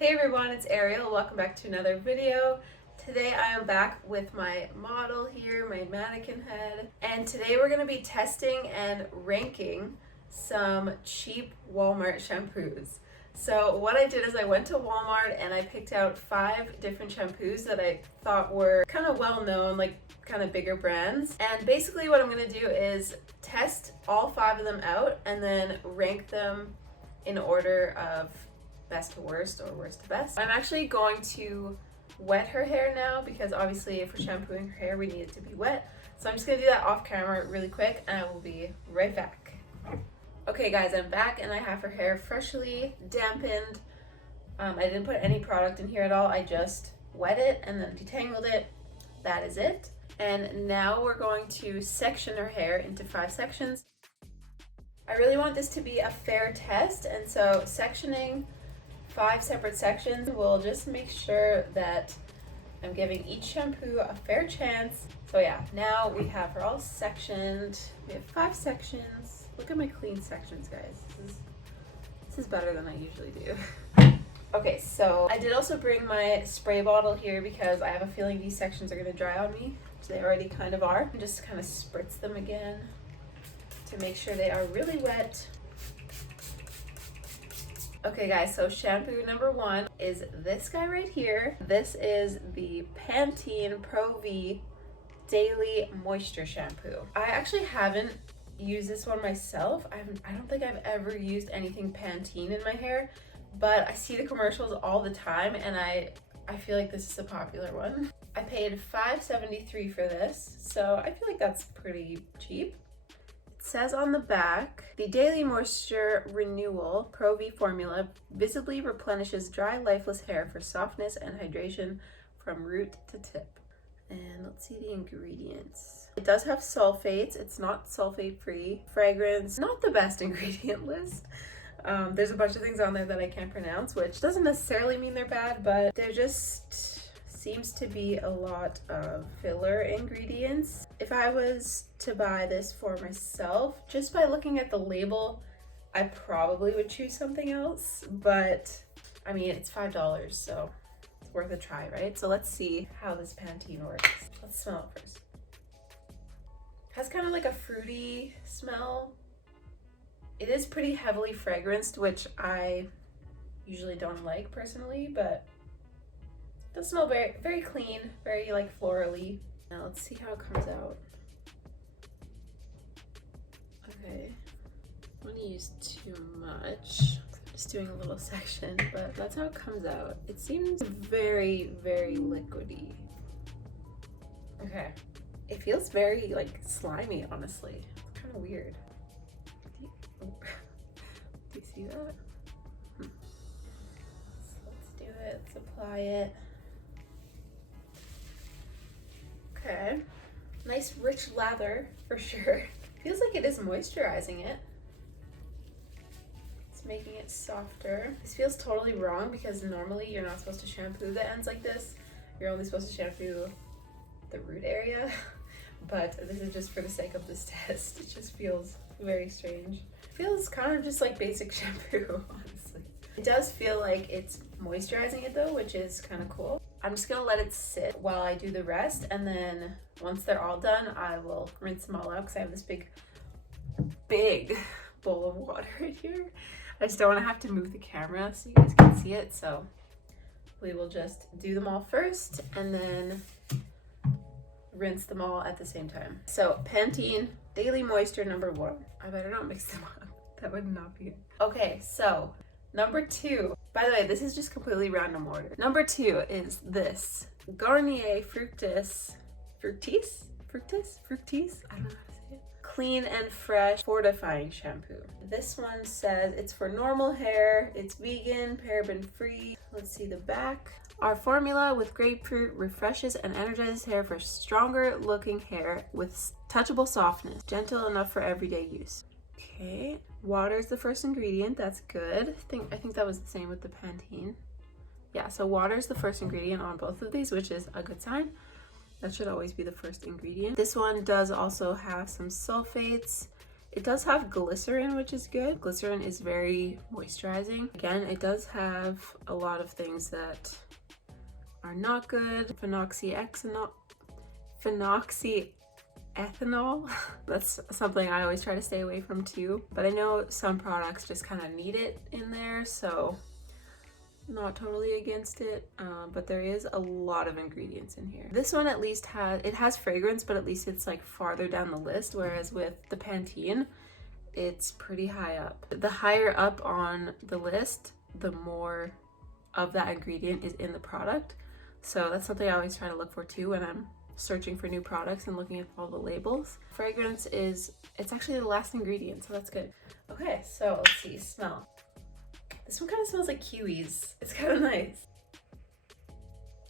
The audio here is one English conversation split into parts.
Hey everyone, it's Ariel. Welcome back to another video. Today I am back with my model here, my mannequin head, and today we're going to be testing and ranking some cheap Walmart shampoos. So what I did is I went to Walmart and I picked out 5 different shampoos that I thought were kind of well known, like kind of bigger brands. And basically what I'm going to do is test all 5 of them out and then rank them in order of best to worst or worst to best. I'm actually going to wet her hair now because obviously if we're shampooing her hair we need it to be wet. So I'm just gonna do that off camera really quick and I will be right back. Okay guys, I'm back and I have her hair freshly dampened. I didn't put any product in here at all. I just wet it and then detangled it. That is it. And now we're going to section her hair into 5 sections. I really want this to be a fair test, and so sectioning 5 separate sections will just make sure that I'm giving each shampoo a fair chance. So yeah, now we have her all sectioned. We have 5 sections. Look at my clean sections, guys. This is better than I usually do. Okay, so I did also bring my spray bottle here because I have a feeling these sections are gonna dry on me, which they already kind of are. And just kind of spritz them again to make sure they are really wet. Okay guys, so shampoo number 1 is this guy right here. This is the Pantene Pro V Daily Moisture Shampoo. I actually haven't used this one myself. I don't think I've ever used anything Pantene in my hair, but I see the commercials all the time and I feel like this is a popular one. I paid $5.73 for this, so I feel like that's pretty cheap. It says on the back, the Daily Moisture Renewal Pro V formula visibly replenishes dry, lifeless hair for softness and hydration from root to tip. And let's see the ingredients. It does have sulfates. It's not sulfate free. Fragrance, not the best ingredient list. There's a bunch of things on there that I can't pronounce, which doesn't necessarily mean they're bad, but there just seems to be a lot of filler ingredients. If I was to buy this for myself, just by looking at the label, I probably would choose something else, but I mean, it's $5, so it's worth a try, right? So let's see how this Pantene works. Let's smell it first. It has kind of like a fruity smell. It is pretty heavily fragranced, which I usually don't like personally, but it does smell very, very clean, very like florally. Now let's see how it comes out. Okay, I don't want to use too much. I'm just doing a little section, but that's how it comes out. It seems very, very liquidy. Okay, it feels very like slimy, honestly. It's kind of weird. Do you see that? So let's do it. Let's apply it. Okay, nice rich lather for sure. Feels like it is moisturizing it. It's making it softer. This feels totally wrong because normally you're not supposed to shampoo the ends like this. You're only supposed to shampoo the root area, but this is just for the sake of this test. It just feels very strange. It feels kind of just like basic shampoo, honestly. It does feel like it's moisturizing it though, which is kind of cool. I'm just gonna let it sit while I do the rest, and then once they're all done, I will rinse them all out because I have this big bowl of water right here. I just don't want to have to move the camera so you guys can see it, so we will just do them all first and then rinse them all at the same time. So Pantene Daily Moisture number 1. I better not mix them up. That would not be good. Okay, so number 2. By the way, this is just completely random order. Number 2 is this Garnier Fructis. Fructis? I don't know how to say it. Clean and Fresh Fortifying Shampoo. This one says it's for normal hair, it's vegan, paraben free. Let's see the back. Our formula with grapefruit refreshes and energizes hair for stronger looking hair with touchable softness, gentle enough for everyday use. Okay, water is the first ingredient. That's good. I think that was the same with the Pantene. Yeah, so water is the first ingredient on both of these, which is a good sign. That should always be the first ingredient. This one does also have some sulfates. It does have glycerin, which is good. Glycerin is very moisturizing. Again, it does have a lot of things that are not good. Phenoxyethanol. That's something I always try to stay away from too. But I know some products just kind of need it in there, so not totally against it, but there is a lot of ingredients in here. This one at least has fragrance, but at least it's like farther down the list, whereas with the Pantene, it's pretty high up. The higher up on the list, the more of that ingredient is in the product. So that's something I always try to look for too when I'm searching for new products and looking at all the labels. Fragrance it's actually the last ingredient, so that's good. Okay, so let's see, smell. This one kind of smells like kiwis. It's kind of nice.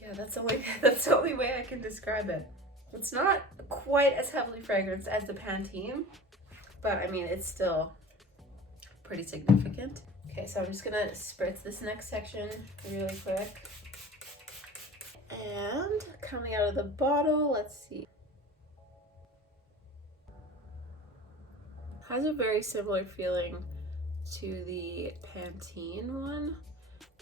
Yeah, that's the only way I can describe it. It's not quite as heavily fragranced as the Pantene, but I mean, it's still pretty significant. Okay, so I'm just gonna spritz this next section really quick. And coming out of the bottle, let's see. Has a very similar feeling to the Pantene one,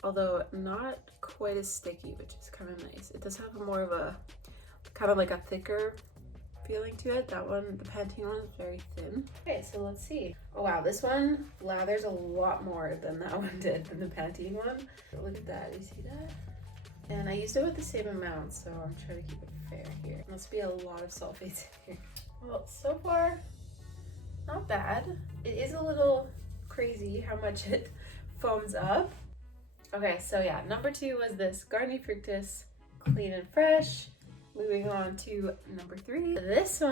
although not quite as sticky, which is kind of nice. It does have more of a kind of like a thicker feeling to it. That one, the Pantene one, is very thin. Okay, so let's see. Oh wow, this one lathers a lot more than that one did, than the Pantene one. Look at that, you see that? And I used it with the same amount, so I'm trying to keep it fair here. Must be a lot of sulfates in here. Well, so far, not bad. It is a little crazy how much it foams up. Okay, so yeah, number 2 was this Garnier Fructis Clean and Fresh. Moving on to number 3. This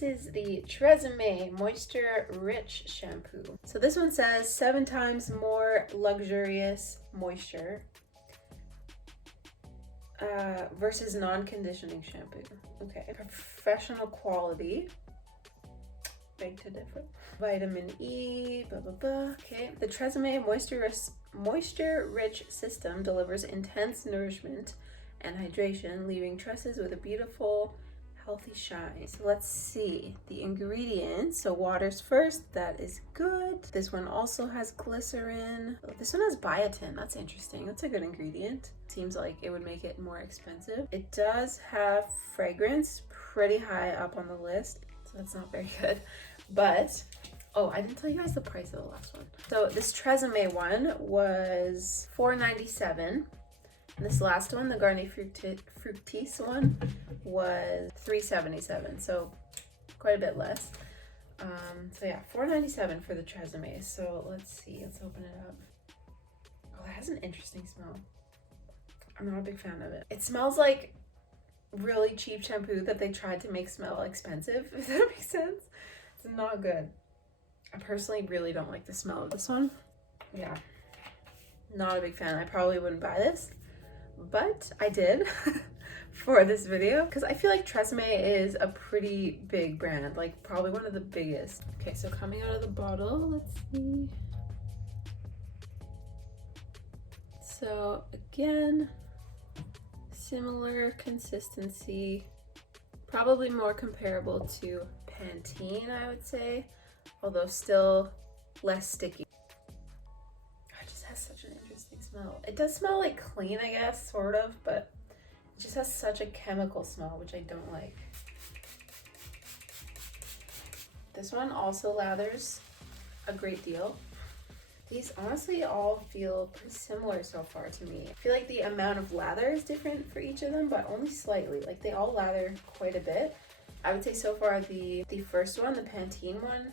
is the Tresemme Moisture Rich Shampoo. So this one says 7 times more luxurious moisture versus non-conditioning shampoo. Okay, professional quality. Beg to differ. Vitamin E, blah, blah, blah. Okay, the Tresemme Moisture Rich System delivers intense nourishment and hydration, leaving tresses with a beautiful, healthy shine. So let's see the ingredients. So water's first, that is good. This one also has glycerin. Oh, this one has biotin, that's interesting. That's a good ingredient. Seems like it would make it more expensive. It does have fragrance, pretty high up on the list, so that's not very good. But, oh, I didn't tell you guys the price of the last one. So this Tresemme one was $4.97. And this last one, the Garnier Fructis one, was $3.77, so quite a bit less. So yeah, $4.97 for the Tresemme. So let's see, let's open it up. Oh, it has an interesting smell. I'm not a big fan of it. It smells like really cheap shampoo that they tried to make smell expensive, if that makes sense. It's not good. I personally really don't like the smell of this one. Yeah, not a big fan. I probably wouldn't buy this, but I did for this video because I feel like Tresemme is a pretty big brand, like probably one of the biggest. Okay, so coming out of the bottle, let's see. So again, similar consistency, probably more comparable to Pantene, I would say, although still less sticky. It just has such an interesting smell. It does smell like clean, I guess, sort of, but it just has such a chemical smell, which I don't like. This one also lathers a great deal. These honestly all feel pretty similar so far to me. I feel like the amount of lather is different for each of them, but only slightly. Like they all lather quite a bit. I would say so far the first one, the Pantene one,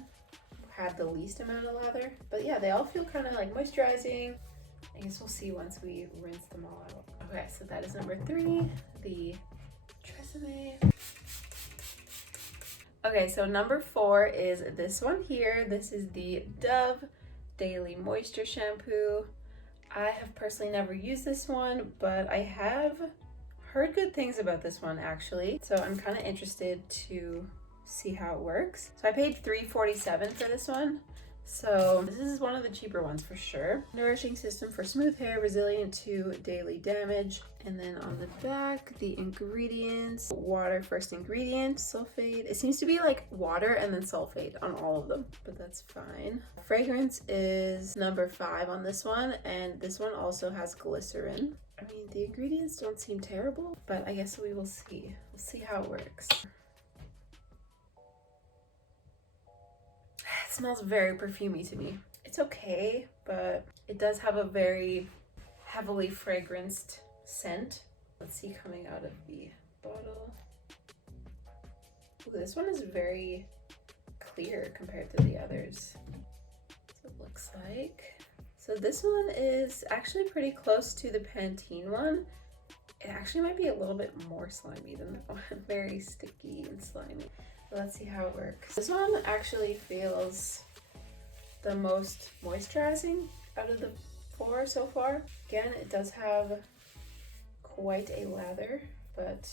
had the least amount of lather. But yeah, they all feel kind of like moisturizing. I guess we'll see once we rinse them all out. Okay, so that is number 3, the Tresemme. Okay, so number 4 is this one here. This is the Dove Daily Moisture Shampoo. I have personally never used this one, but I have heard good things about this one actually. So I'm kind of interested to see how it works. So I paid $3.47 for this one. So this is one of the cheaper ones for sure. Nourishing system for smooth hair, resilient to daily damage. And then on the back, the ingredients, water first ingredient, sulfate. It seems to be like water and then sulfate on all of them, but that's fine. Fragrance is number 5 on this one, and this one also has glycerin. I mean, the ingredients don't seem terrible, but I guess we will see. We'll see how it works. It smells very perfumey to me. It's okay, but it does have a very heavily fragranced scent. Let's see coming out of the bottle. Ooh, this one is very clear compared to the others. That's what it looks like. So this one is actually pretty close to the Pantene one. It actually might be a little bit more slimy than that one. Very sticky and slimy. Let's see how it works. This one actually feels the most moisturizing out of the 4 so far. Again, it does have quite a lather, but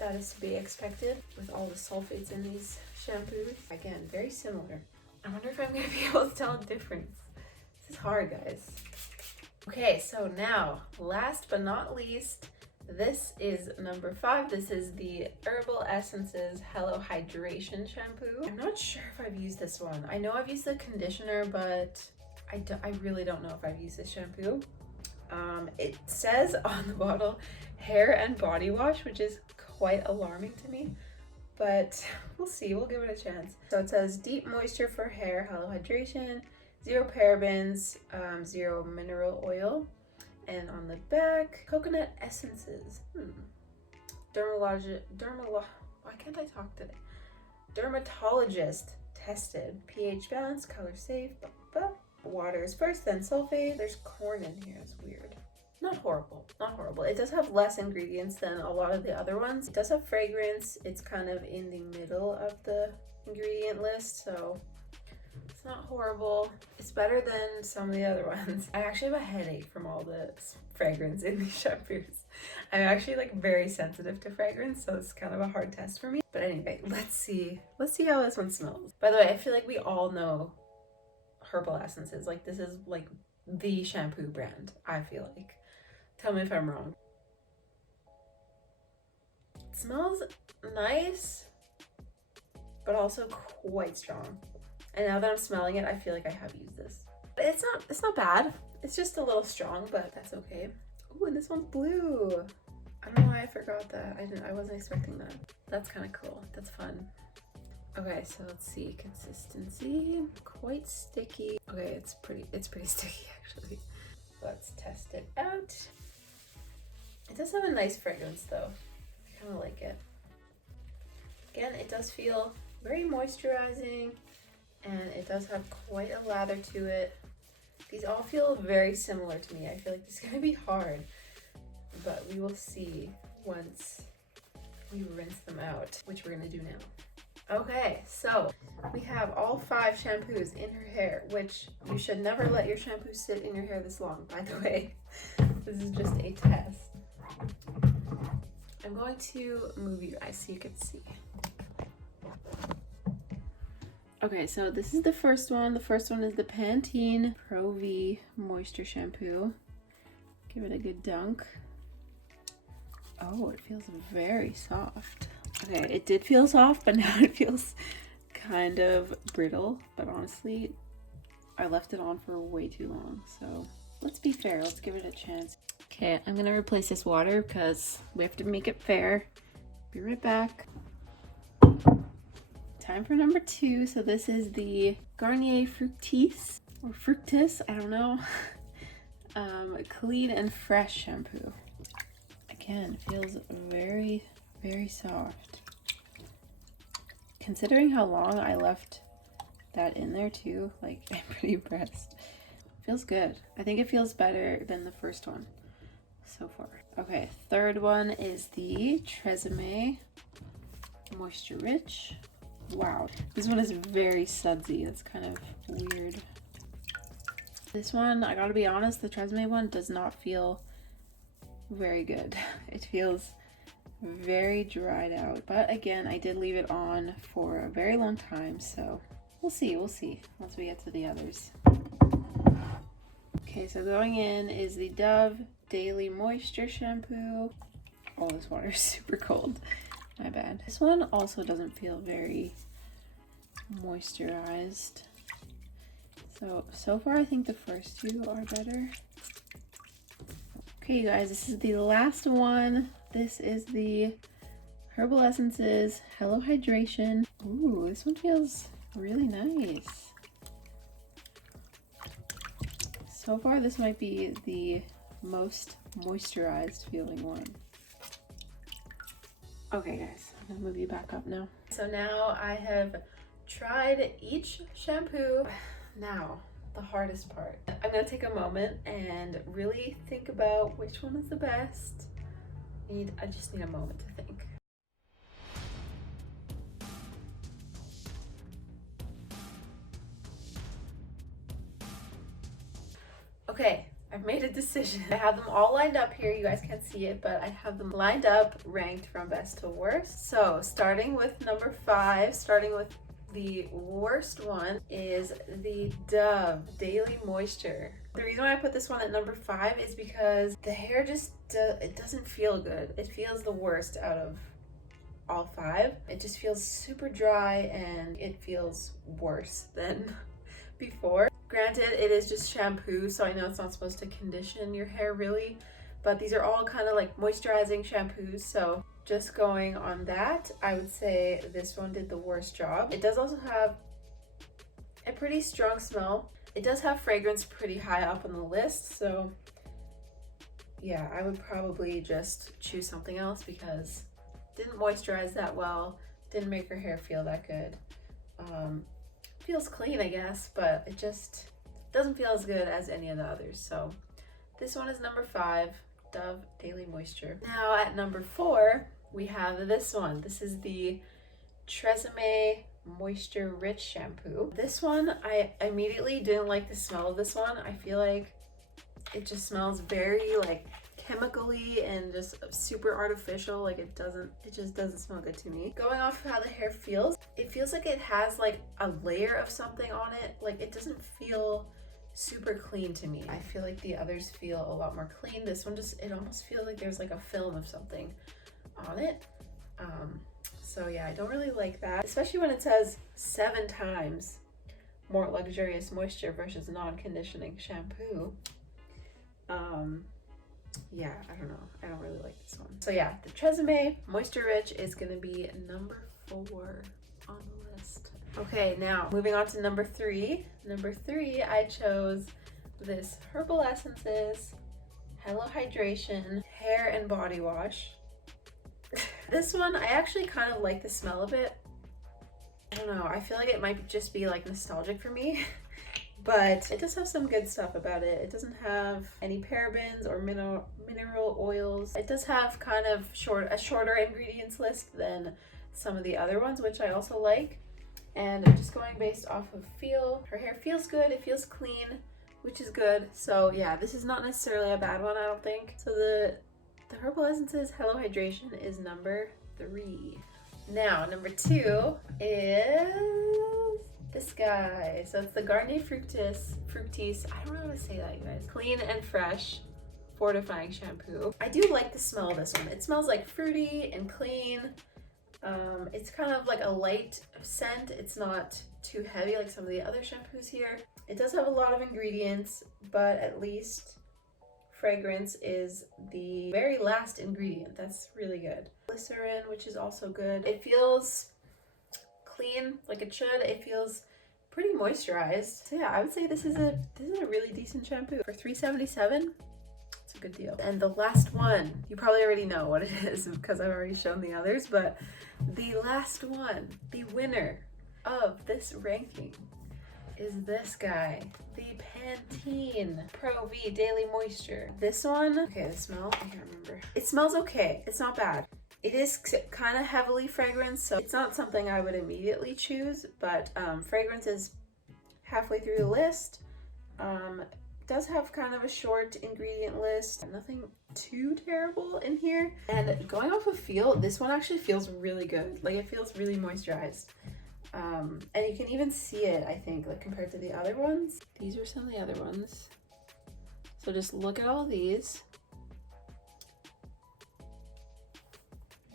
that is to be expected with all the sulfates in these shampoos. Again, very similar. I wonder if I'm gonna be able to tell the difference. This is hard, guys. Okay, so now, last but not least, this is number 5. This is the Herbal Essences Hello Hydration Shampoo. I'm not sure if I've used this one. I know I've used the conditioner, but I really don't know if I've used this shampoo. It says on the bottle, hair and body wash, which is quite alarming to me, but we'll see. We'll give it a chance. So it says deep moisture for hair, Hello Hydration, 0 parabens, 0 mineral oil. And on the back, coconut essences. Why can't I talk today? Dermatologist tested. pH balance, color safe, blah, blah, blah. Water is first, then sulfate. There's corn in here, it's weird. Not horrible, not horrible. It does have less ingredients than a lot of the other ones. It does have fragrance. It's kind of in the middle of the ingredient list, so it's not horrible. It's better than some of the other ones. I actually have a headache from all the fragrance in these shampoos. I'm actually like very sensitive to fragrance, so it's kind of a hard test for me. But anyway, let's see how this one smells. By the way, I feel like we all know Herbal Essences. Like, this is like the shampoo brand, I feel like. Tell me if I'm wrong. It smells nice, but also quite strong. And now that I'm smelling it, I feel like I have used this. It's not bad. It's just a little strong, but that's okay. Ooh, and this one's blue. I don't know why I forgot that. I wasn't expecting that. That's kind of cool. That's fun. Okay, so let's see. Consistency. Quite sticky. Okay, it's pretty sticky actually. Let's test it out. It does have a nice fragrance though. I kind of like it. Again, it does feel very moisturizing, and it does have quite a lather to it. These all feel very similar to me. I feel like this is gonna be hard, but we will see once we rinse them out, which we're gonna do now. Okay, so we have all 5 shampoos in her hair, which you should never let your shampoo sit in your hair this long, by the way. This is just a test. I'm going to move you guys so you can see. Okay, so this is the first one. The first one is the Pantene Pro V Moisture Shampoo. Give it a good dunk. Oh, it feels very soft. Okay, it did feel soft, but now it feels kind of brittle. But honestly, I left it on for way too long. So let's be fair. Let's give it a chance. Okay, I'm gonna replace this water because we have to make it fair. Be right back. Time for number 2. So this is the Garnier Fructis or Fructis, I don't know. Clean and fresh shampoo. Again, feels very, very soft. Considering how long I left that in there too, like, I'm pretty impressed. Feels good. I think it feels better than the first one so far. Okay, third one is the Tresemme Moisture Rich. Wow, this one is very sudsy. That's kind of weird. This one, I gotta be honest, the Tresemme one does not feel very good. It feels very dried out. But again, I did leave it on for a very long time, so We'll see once we get to the others. Okay, so going in is the Dove Daily Moisture Shampoo. Oh, this water is super cold. My bad. This one also doesn't feel very moisturized. So far I think the first two are better. Okay, you guys, this is the last one. This is the Herbal Essences Hello Hydration. Ooh, this one feels really nice. So far, this might be the most moisturized feeling one. Okay, guys, I'm gonna move you back up now. So now I have tried each shampoo. Now, the hardest part. I'm gonna take a moment and really think about which one is the best. I just need a moment to think. Okay, I've made a decision. I have them all lined up here. You guys can't see it, but I have them lined up, ranked from best to worst. So starting with number 5, starting with the worst one, is the Dove Daily Moisture. The reason why I put this one at number 5 is because the hair just it doesn't feel good. It feels the worst out of all 5. It just feels super dry and it feels worse than before. Granted, it is just shampoo, so I know it's not supposed to condition your hair really, but these are all kind of like moisturizing shampoos, so just going on that, I would say this one did the worst job. It does also have a pretty strong smell. It does have fragrance pretty high up on the list, so yeah, I would probably just choose something else because it didn't moisturize that well, didn't make your hair feel that good. Feels clean, I guess, but it just doesn't feel as good as any of the others. So this one is number 5, Dove Daily Moisture. Now at number 4, we have this one. This is the Tresemme Moisture Rich Shampoo. This one, I immediately didn't like the smell of this one. I feel like it just smells very like chemically and just super artificial. Like it just doesn't smell good to me. Going off of how the hair feels, it feels like it has like a layer of something on it. Like it doesn't feel super clean to me. I feel like the others feel a lot more clean. This one just, it almost feels like there's like a film of something on it. So yeah, I don't really like that, especially when it says 7 times more luxurious moisture versus non-conditioning shampoo. Yeah, I don't know. I don't really like this one. So yeah, the Tresemme Moisture Rich is gonna be number 4 on the list. Okay, now moving on to number 3. Number 3, I chose this Herbal Essences Hello Hydration Hair and Body Wash. This one, I actually kind of like the smell of it. I don't know, I feel like it might just be like nostalgic for me. But it does have some good stuff about it. It doesn't have any parabens or mineral oils. It does have kind of a shorter ingredients list than some of the other ones, which I also like. And just going based off of feel, her hair feels good, it feels clean, which is good. So yeah, this is not necessarily a bad one, I don't think. So the Herbal Essences Hello Hydration is number 3. Now, number 2 is this guy. So it's the Garnier Fructis. I don't know how to say that, you guys. Clean and Fresh Fortifying Shampoo. I do like the smell of this one. It smells like fruity and clean. It's kind of like a light scent. It's not too heavy like some of the other shampoos here. It does have a lot of ingredients, but at least fragrance is the very last ingredient. That's really good. Glycerin, which is also good. It feels clean like it should. It feels pretty moisturized. So yeah, I would say this is a really decent shampoo for $3.77. It's a good deal. And the last one, you probably already know what it is because I've already shown the others, but the last one, the winner of this ranking, is this guy, the Pantene Pro V Daily Moisture. This one, okay, the smell, I can't remember. It smells okay, it's not bad. It is kind of heavily fragranced, so it's not something I would immediately choose, but fragrance is halfway through the list. Does have kind of a short ingredient list, nothing too terrible in here. And going off of feel, this one actually feels really good. Like it feels really moisturized. And you can even see it, I think, like compared to the other ones. These are some of the other ones. So just look at all these.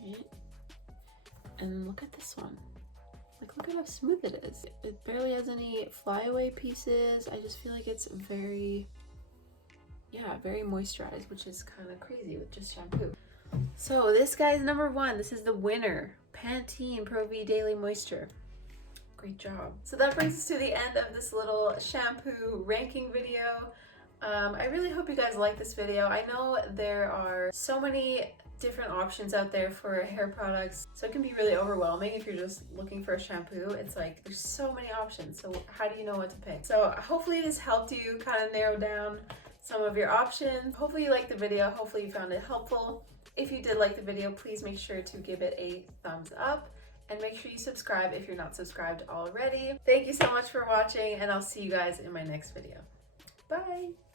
Right. And look at this one. Like, look at how smooth it is. It barely has any flyaway pieces. I just feel like it's very, yeah, very moisturized, which is kind of crazy with just shampoo. So this guy's number one. This is the winner. Pantene Pro V Daily Moisture. Great job. So that brings us to the end of this little shampoo ranking video. I really hope you guys like this video. I know there are so many different options out there for hair products, so it can be really overwhelming if you're just looking for a shampoo. It's like there's so many options, so how do you know what to pick? So hopefully this helped you kind of narrow down some of your options. Hopefully you liked the video. Hopefully you found it helpful. If you did like the video, please make sure to give it a thumbs up and make sure you subscribe if you're not subscribed already. Thank you so much for watching, and I'll see you guys in my next video. Bye!